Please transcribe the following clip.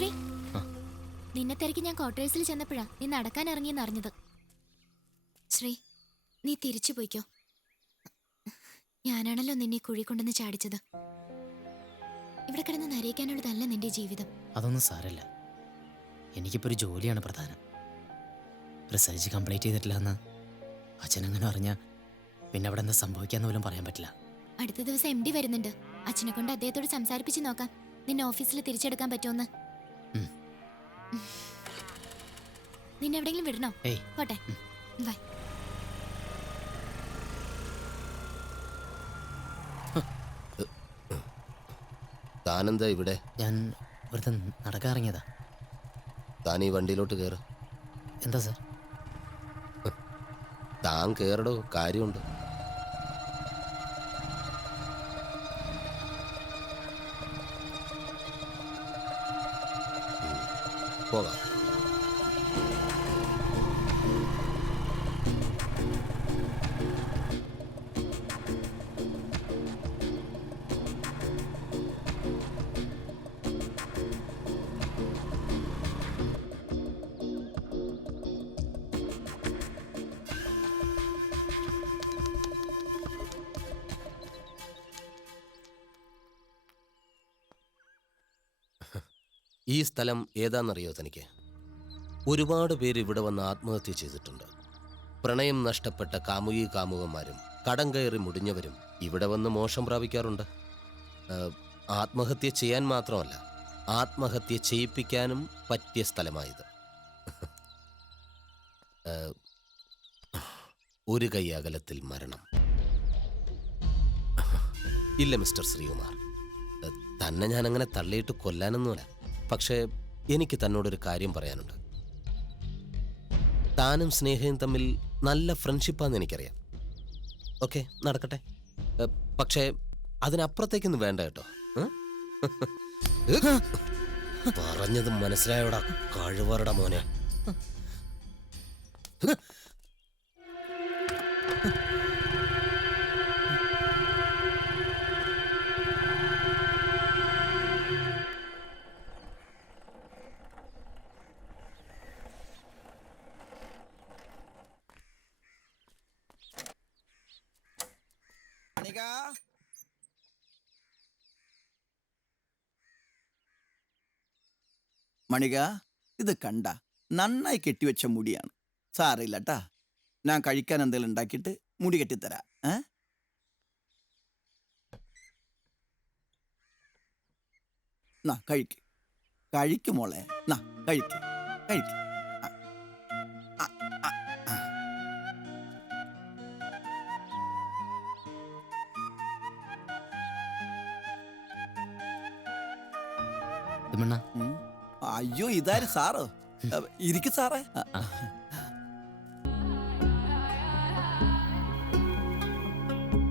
ശ്രീ, നിന്നെ തിരക്കി ഞാൻ ക്വാർട്ടേഴ്സിൽ ചെന്നപ്പോഴാ നീ നടക്കാൻ ഇറങ്ങിയെന്ന് അറിഞ്ഞത്. ശ്രീ, നീ തിരിച്ചു പോയിക്കോ. ഞാനാണല്ലോ നിന്നെ കുഴി കൊണ്ടെന്ന് ചാടിച്ചത്. ഇവിടെ കിടന്ന് നരയിക്കാനുള്ളതല്ല നിന്റെ ജീവിതം. അതൊന്നും സാരല്ല. എനിക്കിപ്പോ ഒരു ജോലിയാണ് പ്രധാനം. റിസർച്ച് കംപ്ലീറ്റ് ചെയ്തിട്ടില്ല എന്ന് അച്ഛനങ്ങനെ അറിഞ്ഞാൽ പിന്നെ അവിടെ എന്താ സംഭവിക്കാന്ന് പോലും പറയാൻ പറ്റില്ല. അടുത്ത ദിവസം MD വരുന്നുണ്ട്. അച്ഛനെ കൊണ്ട് അദ്ദേഹത്തോട് സംസാരിപ്പിച്ച് നോക്കാം നിന്നെ ഓഫീസിൽ തിരിച്ചെടുക്കാൻ പറ്റുമെന്ന്. നിന്നെ എവിടെയെങ്കിലും വിടണോ? പോട്ടെ, ബൈ. താനെന്താ ഇവിടെ? ഞാൻ വെറുതെ നടക്കാൻ ഇറങ്ങിയതാ. താൻ ഈ വണ്ടിയിലോട്ട് കയറ്. എന്താ സാർ? താൻ കയറടോ, കാര്യമുണ്ട്. പോകാം. ഈ സ്ഥലം ഏതാണെന്നറിയോ തനിക്ക്? ഒരുപാട് പേര് ഇവിടെ വന്ന് ആത്മഹത്യ ചെയ്തിട്ടുണ്ട്. പ്രണയം നഷ്ടപ്പെട്ട കാമുകി കാമുകന്മാരും കടം കയറി മുടിഞ്ഞവരും ഇവിടെ വന്ന് മോശം പ്രാപിക്കാറുണ്ട്. ആത്മഹത്യ ചെയ്യാൻ മാത്രമല്ല, ആത്മഹത്യ ചെയ്യിപ്പിക്കാനും പറ്റിയ സ്ഥലമായത്. ഒരു കൈ അകലത്തിൽ മരണം. ഇല്ല മിസ്റ്റർ ശ്രീകുമാർ, തന്നെ ഞാനങ്ങനെ തള്ളിയിട്ട് കൊല്ലാനൊന്നുമല്ല. പക്ഷേ എനിക്ക് തന്നോടൊരു കാര്യം പറയാനുണ്ട്. താനും സ്നേഹയും തമ്മിൽ നല്ല ഫ്രണ്ട്ഷിപ്പാന്ന് എനിക്കറിയാം. ഓക്കെ, നടക്കട്ടെ. പക്ഷേ അതിനപ്പുറത്തേക്കൊന്നും വേണ്ട കേട്ടോ. പറഞ്ഞത് മനസ്സിലായോടാ കഴിവറുടെ മോനെ? മണിക, ഇത് കണ്ട നന്നായി കെട്ടിവെച്ച മുടിയാണ്. സാറില്ലട്ടാ, ഞാൻ കഴിക്കാൻ എന്തെങ്കിലും ഉണ്ടാക്കിയിട്ട് മുടി കെട്ടിത്തരാം. കഴിക്ക് മോളെ, കഴിക്ക് കഴിക്ക്. തിമ്മണ്ണ, അയ്യോ, ഇതാര് സാറോ? ഇരിക്കും സാറേ.